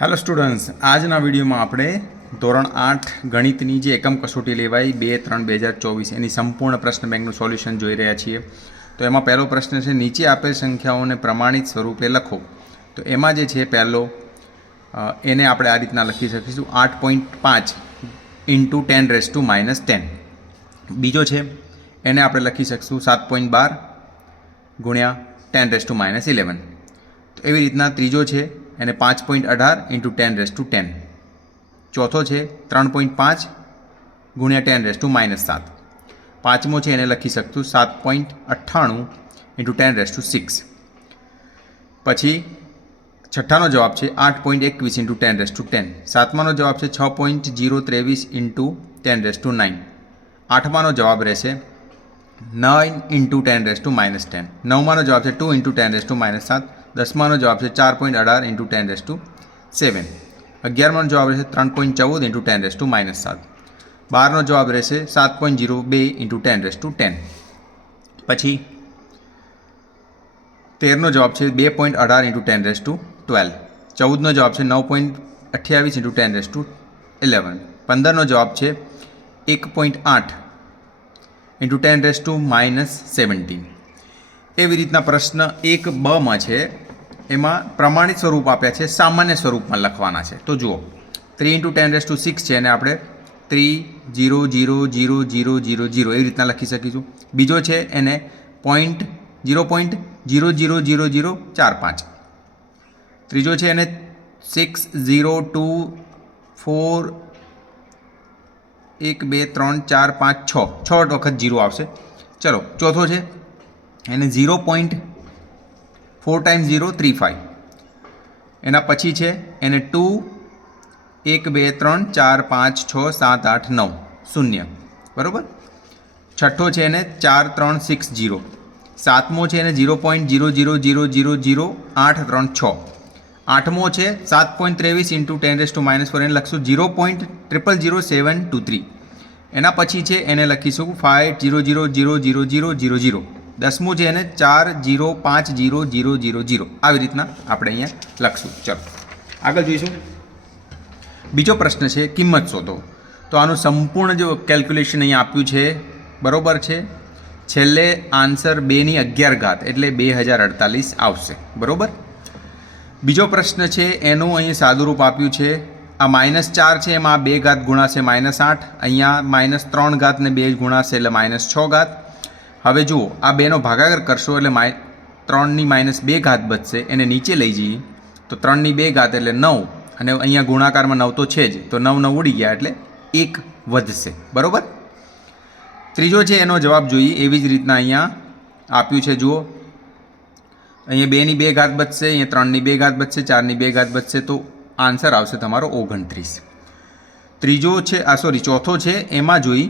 Hello students, આજના વિડીયોમાં આપણે ધોરણ 8 ગણિતની જે એકમ કસોટી લેવાઈ 2-3-2024 એની સંપૂર્ણ પ્રશ્ન બેંકનું સોલ્યુશન જોઈ રહ્યા છીએ. તો એમાં પહેલો પ્રશ્ન છે, નીચે આપેલ સંખ્યાઓને પ્રમાણિત સ્વરૂપે લખો. તો એમાં જે છે પહેલો એને આપણે આ રીતના લખી શકીશું 8.5 × 10⁻⁻10. બીજો છે એને આપણે લખી શકીશું 7.12 × 10⁻11. તો એવી રીતના ત્રીજો છે એને 5.18 × 10⁻10. ચોથો છે 3.5 × 10⁻7. પાંચમો છે એને લખી શકતું 7.98 × 10⁻6. પછી છઠ્ઠાનો જવાબ છે 8.21 × 10⁻10. સાતમાનો જવાબ છે 6.023 × 10⁻9. આઠમાનો જવાબ રહેશે 9 × 10⁻10. નવમાનો જવાબ છે 2 × 10⁻7. દસમાનો જવાબ છે 4.18 × 10⁻7. અગિયારમાનો જવાબ રહેશે 3.14 × 10⁻7. બારનો જવાબ રહેશે 7.02 × 10⁻10. પછી 13નો જવાબ છે 2.18 × 10⁻12. 14નો જવાબ છે 9.28 × 10⁻11. 15નો જવાબ છે 1.8 × 10⁻17. એવી રીતના પ્રશ્ન 1b છે, એમાં પ્રમાણિત સ્વરૂપ આપ્યા છે, સામાન્ય સ્વરૂપમાં લખવાના છે. તો જુઓ 3 × 10⁻6 છે એને આપણે 3.00000 એવી રીતના લખી શકીશું. બીજો છે એને 0.000045. ત્રીજો છે એને 6024 1 2 3 4 5 6 વખત 0 આવશે. ચલો, ચોથો છે એને 0.4 × 035. એના પછી છે એને 2 1 2 3 4 5 6 7 8 9 0. બરાબર. છઠ્ઠો છે એને 4360. સાતમો છે એને 0.000000836. આઠમો છે 7.23 × 10⁻4 એને લખશું 0.000723. એના પછી છે એને લખીશું 50000000. દસમું છે એને 40500000. આવી રીતના આપણે અહીંયા લખશું. ચલો આગળ જોઈશું. બીજો પ્રશ્ન છે કિંમત શોધો. તો આનું સંપૂર્ણ જો કેલ્ક્યુલેશન અહીંયા આપ્યું છે બરોબર છે. છેલ્લે આન્સર 2^11 એટલે 2048 આવશે. બરોબર. બીજો પ્રશ્ન છે એનું અહીં સાદુરૂપ આપ્યું છે. આ -4 છે એમાં 2 ઘાત ગુણાશે -8. અહીંયા -3 ઘાત ને 2 ગુણાશે એટલે -6 ઘાત. હવે જુઓ આ બેનો ભાગાકાર કરશો એટલે 3ની -2 ઘાત બચશે. એને નીચે લઈ જઈએ તો 3ની 2 ઘાત એટલે 9, અને અહીંયા ગુણાકારમાં 9 તો છે જ, તો 9 ઉડી ગયા એટલે 1 વધશે. બરાબર. ત્રીજો છે એનો જવાબ જોઈએ. એવી જ રીતના અહીંયા આપ્યું છે. જુઓ અહીંયા 2ની 2 ઘાત બચશે, અહીંયા 3ની 2 ઘાત બચશે, 4ની 2 ઘાત બચશે, તો આન્સર આવશે તમારો 29. ત્રીજો છે ચોથો છે એમાં જોઈ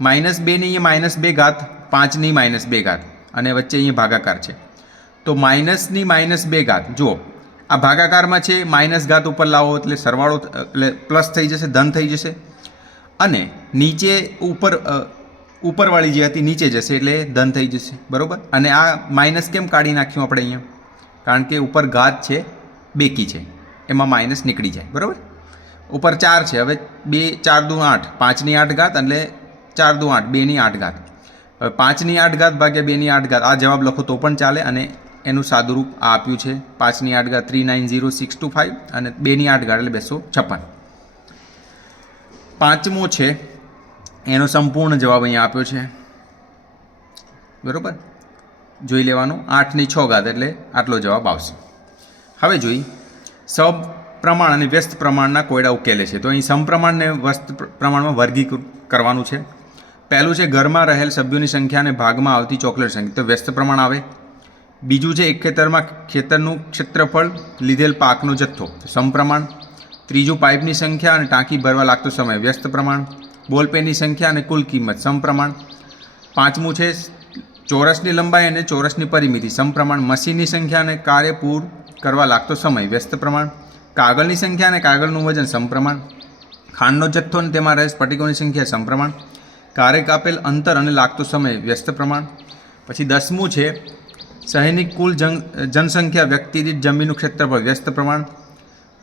-2ની અહીંયા -2 ઘાત, 5ની -2 ઘાત, અને વચ્ચે અહીંયા ભાગાકાર છે. તો માઇનસની -2 ઘાત, જુઓ આ ભાગાકારમાં છે, માઇનસ ઘાત ઉપર લાવો એટલે સરવાળો એટલે પ્લસ થઈ જશે, ધન થઈ જશે. અને નીચે ઉપરવાળી જે હતી નીચે જશે એટલે ધન થઈ જશે. બરાબર. અને આ માઇનસ કેમ કાઢી નાખ્યું આપણે અહીંયા? કારણ કે ઉપર ઘાત છે, બેકી છે, એમાં માઇનસ નીકળી જાય. બરાબર. ઉપર 4 છે, હવે 2 4 દુ 8, 5ની 8 ઘાત એટલે 4 દુ 8, 2ની 8 ઘાત. હવે 5ની 8 ઘાત ભાગ્યા 2ની 8 ઘાત, આ જવાબ લખો તો પણ ચાલે. અને એનું સાદુરૂપ આ આપ્યું છે 5ની 8 ઘાત 390625, અને 2ની 8 ઘાત એટલે 256. પાંચમો છે એનો સંપૂર્ણ જવાબ અહીંયા આપ્યો છે. બરાબર. જોઈ લેવાનું. 8ની 6 ઘાત એટલે આટલો જવાબ આવશે. હવે જોઈ સપ્રમાણ અને વ્યસ્ત પ્રમાણના કોયડા ઉકેલે છે. તો અહીં સમપ્રમાણને વ્યસ્ત પ્રમાણમાં વર્ગીકૃત કરવાનું છે. પહેલું છે ઘરમાં રહેલ સભ્યોની સંખ્યા અને ભાગમાં આવતી ચોકલેટ સંખ્યા, તો વ્યસ્ત પ્રમાણ આવે. બીજું છે એક ખેતરનું ક્ષેત્રફળ, લીધેલ પાકનો જથ્થો, સમપ્રમાણ. ત્રીજું પાઇપની સંખ્યા અને ટાંકી ભરવા લાગતો સમય, વ્યસ્ત પ્રમાણ. બોલપેનની સંખ્યા અને કુલ કિંમત, સમપ્રમાણ. પાંચમું છે ચોરસની લંબાઈ અને ચોરસની પરિમિતિ, સમપ્રમાણ. મશીનની સંખ્યા અને કાર્ય પૂર્ણ કરવા લાગતો સમય, વ્યસ્ત પ્રમાણ. કાગળની સંખ્યા અને કાગળનું વજન, સમપ્રમાણ. ખાંડનો જથ્થો અને તેમાં રહેલ સ્ફટિકોની સંખ્યા, સમપ્રમાણ. કાર્ય કાપેલ અંતર અને લાગતો સમય, વ્યસ્ત પ્રમાણ. પછી 10મું છે શહેરની કુલ જનસંખ્યા વ્યક્તિ દીઠ જમીનનું ક્ષેત્રફળ વ્યસ્ત પ્રમાણ.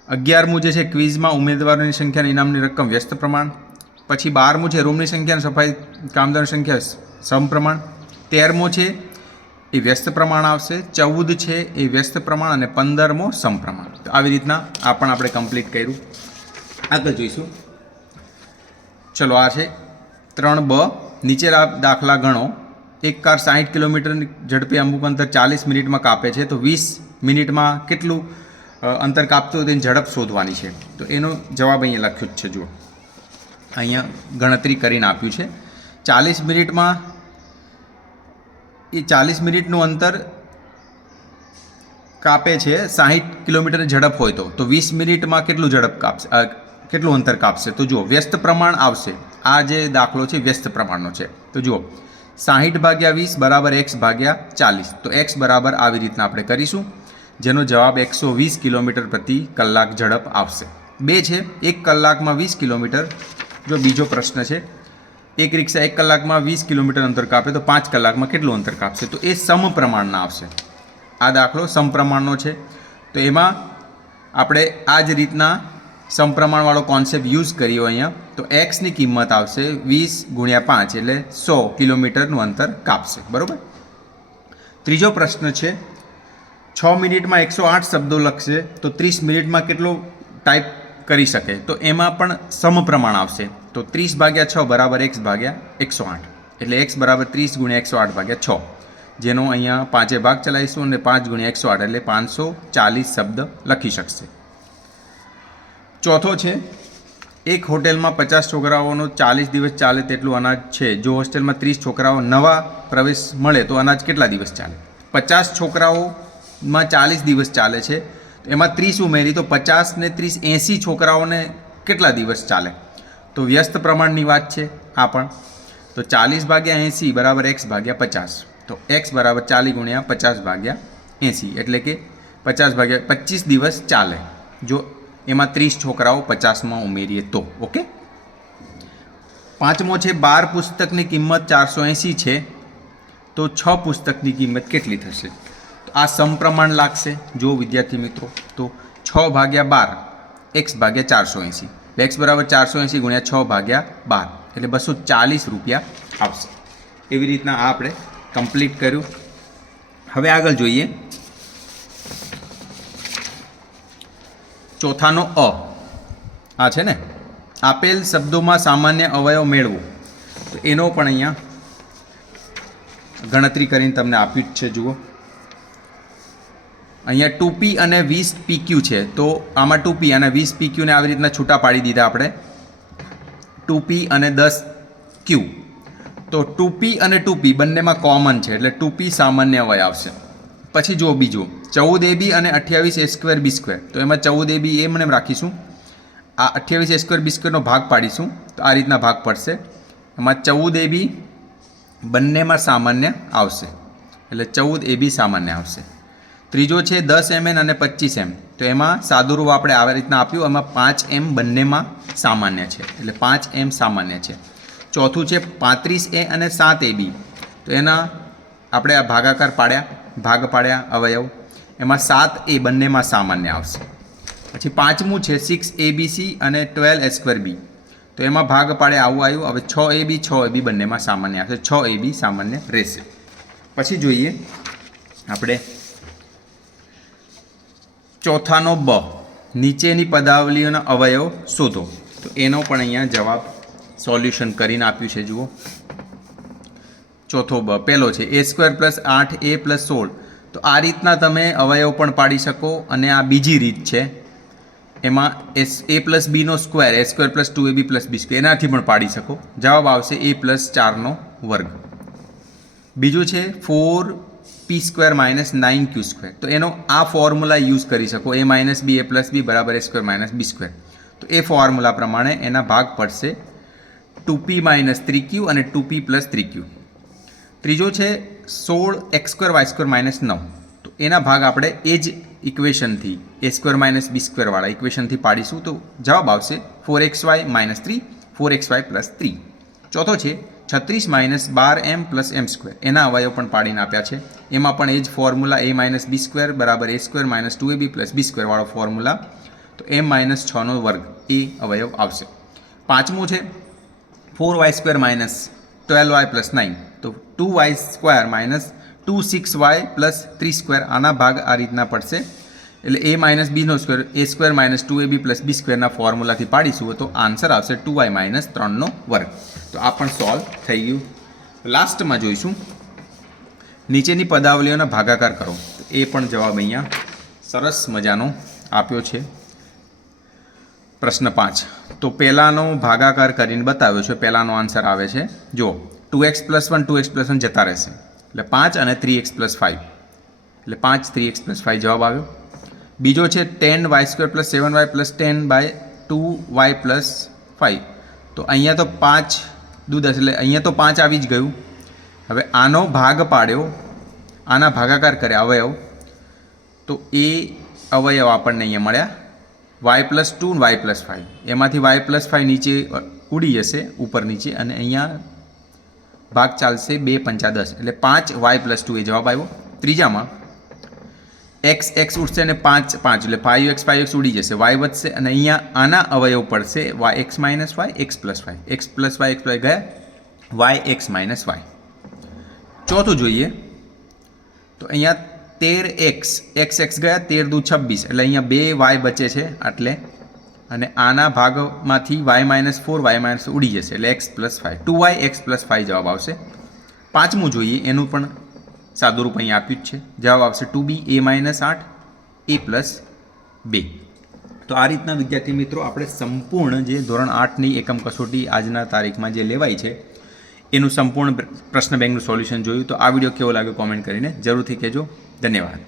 11મું જે છે ક્વિઝમાં ઉમેદવારોની સંખ્યા અને ઇનામની રકમ વ્યસ્ત પ્રમાણ. પછી 12મું છે રૂમની સંખ્યા અને સફાઈ કામદારોની સંખ્યા સમપ્રમાણ. 13મો છે એ વ્યસ્ત પ્રમાણ આવશે. 14 છે એ વ્યસ્ત પ્રમાણ અને 15મો સમપ્રમાણ. તો આવી રીતના આ પણ આપણે કમ્પ્લીટ કર્યું. આગળ જોઈશું. ચલો આ છે 3B. નીચેના દાખલા ગણો. એક કાર 60 કિલોમીટરની ઝડપે અમુક અંતર 40 મિનિટમાં કાપે છે, તો 20 મિનિટમાં કેટલું અંતર કાપતું હોય તેની ઝડપ શોધવાની છે. તો એનો જવાબ અહીંયા લખ્યો જ છે. જુઓ, અહીંયા ગણતરી કરીને આપ્યું છે. 40 મિનિટમાં એ 40 મિનિટનું અંતર કાપે છે 60 કિલોમીટરની ઝડપ હોય તો 20 મિનિટમાં કેટલું ઝડપ કાપશે, કેટલું અંતર કાપશે? તો જુઓ, વ્યસ્ત પ્રમાણ આવશે. આ જે દાખલો છે વ્યસ્ત પ્રમાણનો છે. તો જુઓ, 60/20 બરાબર x/40. તો x બરાબર આવી રીતના આપણે કરીશું, જેનો જવાબ 120 કિલોમીટર પ્રતિ કલાક ઝડપ આવશે. 2 છે 1 કલાકમાં 20 કિલોમીટર. જો બીજો પ્રશ્ન છે, એક રિક્ષા 1 કલાકમાં 20 કિલોમીટર અંતર કાપે તો 5 કલાકમાં કેટલું અંતર કાપશે? તો એ સમપ્રમાણના આવશે. આ દાખલો સમપ્રમાણનો છે. તો એમાં આપણે આ જ રીતના સમપ્રમાણવાળો કોન્સેપ્ટ યુઝ કર્યો અહીંયા. તો એક્સની કિંમત આવશે 20 × 5 એટલે 100 કિલોમીટરનું અંતર કાપશે. બરાબર. ત્રીજો પ્રશ્ન છે, 6 મિનિટમાં 108 શબ્દો લખશે તો 30 મિનિટમાં કેટલો ટાઈપ કરી શકે? તો એમાં પણ સમપ્રમાણ આવશે. તો 30/6 બરાબર x/108 એટલે x બરાબર 30 × 108/6, જેનો અહીંયા 5 ભાગ ચલાવીશું અને 5 × 108 એટલે 540 શબ્દ લખી શકશે. ચોથો છે, એક હોટેલમાં 50 છોકરાઓનો 40 દિવસ ચાલે તેટલું અનાજ છે. જો હોસ્ટેલમાં 30 છોકરાઓ નવા પ્રવેશ મળે તો અનાજ કેટલા દિવસ ચાલે? 50 છોકરાઓમાં 40 દિવસ ચાલે છે, એમાં 30 ઉમેરી તો 50 ને 30 80 છોકરાઓને કેટલા દિવસ ચાલે? તો વ્યસ્ત પ્રમાણની વાત છે આ પણ. તો 40/80 બરાબર x/50. તો x બરાબર 40 × 50/80 એટલે કે 50/25 દિવસ ચાલે જો એમાં 30 છોકરાઓ 50માં ઉમેરીએ તો. ઓકે. 5મો છે, 12 પુસ્તકની કિંમત 480 છે તો 6 પુસ્તકની કિંમત કેટલી થશે? તો આ સમપ્રમાણ લાગશે. જો વિદ્યાર્થી મિત્રો, તો 6/12 x/480. x બરાબર 480 × 6/12 એટલે 240 રૂપિયા આવશે. એવી રીતના આ આપણે કમ્પ્લીટ કર્યું. હવે આગળ જોઈએ. ચોથાનો અ આ છે ને, આપેલ શબ્દોમાં સામાન્ય અવયવ મેળવો. તો એનો પણ અહીંયા ગણતરી કરીને તમને આપ્યું જ છે. જુઓ, અહીંયા 2p અને 20 pq છે. તો આમાં 2p અને 20 pq ને આવી રીતના છૂટા પાડી દીધા આપણે. 2p અને 10q. તો 2p અને 2p બંનેમાં કોમન છે એટલે 2p સામાન્ય અવયવ આવશે. પછી જુઓ બીજો, 14ab અને 28a²b². તો એમાં 14ab એમ રાખીશું, આ 28a²b² નો ભાગ પાડીશું તો આ રીતના ભાગ પડશે. એમાં 14ab બંનેમાં સામાન્ય આવશે એટલે 14ab સામાન્ય આવશે. ત્રીજો છે 10mn અને 25m. તો એમાં સાદુરૂપ આપણે આવી રીતના આપ્યું, એમાં 5m બંનેમાં સામાન્ય છે એટલે 5m સામાન્ય છે. ચોથું છે 35a અને 7ab. તો એના આપણે આ ભાગાકાર ભાગ પાડ્યા અવયવ, એમાં 7a બંનેમાં સામાન્ય આવશે. પછી 5મું છે 6abc અને 12a²b. તો એમાં ભાગ પાડે આવું આવ્યું. હવે 6ab બંનેમાં સામાન્ય આવશે, 6ab સામાન્ય રહેશે. પછી જોઈએ આપણે ચોથાનો બ, નીચેની પદાવલીઓના અવયવ શોધો. તો એનો પણ અહીંયા જવાબ સોલ્યુશન કરીને આપ્યું છે. જુઓ, ચોથો બ પહેલો છે a² + 8a + 16. તો આ રીતના તમે અવયવ પણ પાડી શકો. અને આ બીજી રીત છે, એમાં a + b² a² + 2ab + b², એનાથી પણ પાડી શકો. જવાબ આવશે a + 4² બીજું છે 4p² - 9q². તો એનો આ ફોર્મ્યુલા યુઝ કરી શકો, a - b a + b બરાબર a² - b². તો એ ફોર્મ્યુલા પ્રમાણે એના ભાગ પડશે 2p - 3q અને 2p + 3q. ત્રીજો છે 16x² y² - 9. તો એના ભાગ આપણે એ જ ઇક્વેશનથી a² - b² વાળા ઇક્વેશનથી પાડીશું. તો જવાબ આવશે 4xy - 3 4xy + 3. ચોથો છે 36 - 12m + m². એના અવયવ પણ પાડીને આપ્યા છે. એમાં પણ એ જ ફોર્મ્યુલા a - b² બરાબર a² - 2ab + b² વાળો ફોર્મ્યુલા તો m-6 વર્ગ એ અવયવ આવશે. પાંચમું છે 4y² - 12y + 9, તો 2y² - 26y + 3² આના ભાગ આ રીતના પડશે. એટલે a - b² a² - 2ab + b² ના ફોર્મ્યુલાથી પાડીશું તો આન્સર આવશે 2y - 3 વર્ગ. તો આ પણ સોલ્વ થઈ ગયું. લાસ્ટમાં જોઈશું નીચેની પદાવલીઓના ભાગાકાર કરો. તો એ પણ જવાબ અહીંયા સરસ મજાનો આપ્યો છે. પ્રશ્ન 5, તો પહેલાંનો ભાગાકાર કરીને બતાવ્યો છે. પહેલાંનો આન્સર આવે છે જો 2x + 1 2x + 1 જતા રહેશે એટલે 5 અને 3x + 5 એટલે 5 3x + 5 જવાબ આવ્યો. બીજો છે 10y² + 7y + 10/2y + 5, તો અહીંયા તો 5 દુ 10 એટલે અહીંયા તો 5 આવી જ ગયું. હવે આનો ભાગ પાડ્યો, આના ભાગાકાર કર્યા અવયવ, તો એ અવયવ આપણને અહીંયા મળ્યા y + 2 y + 5. એમાંથી y + 5 નીચે ઉડી જશે ઉપર નીચે અને અહીંયા ભાગ ચાલશે 2 × 5 = 10 એટલે 5y + 2 એ જવાબ આવ્યો. ત્રીજામાં x ઉડશે અને 5 5 એટલે 5x 5x ઉડી જશે, y વધશે અને અહીંયા આના અવયવ પડશે x - y x + y x + y x + y ગયા yx - y. ચોથું જોઈએ તો અહીંયા 13x x ગયા 13 દુ 26 એટલે અહીંયા 2y બચે છે એટલે અને આના ભાગમાંથી y - 4 y - ઉડી જશે એટલે x + 5 2y x + 5 જવાબ આવશે. પાંચમું જોઈએ એનું પણ સાદું રૂપ અહીં આપ્યું જ છે. જવાબ આવશે 2b a - 8 a + 2. તો આ રીતના વિદ્યાર્થી મિત્રો આપણે સંપૂર્ણ જે ધોરણ 8ની એકમ કસોટી આજના તારીખમાં જે લેવાય છે એનું સંપૂર્ણ પ્રશ્ન બેંકનું સોલ્યુશન જોયું. તો આ વિડીયો કેવો લાગ્યો કોમેન્ટ કરીને જરૂરથી કહેજો. ધન્યવાદ.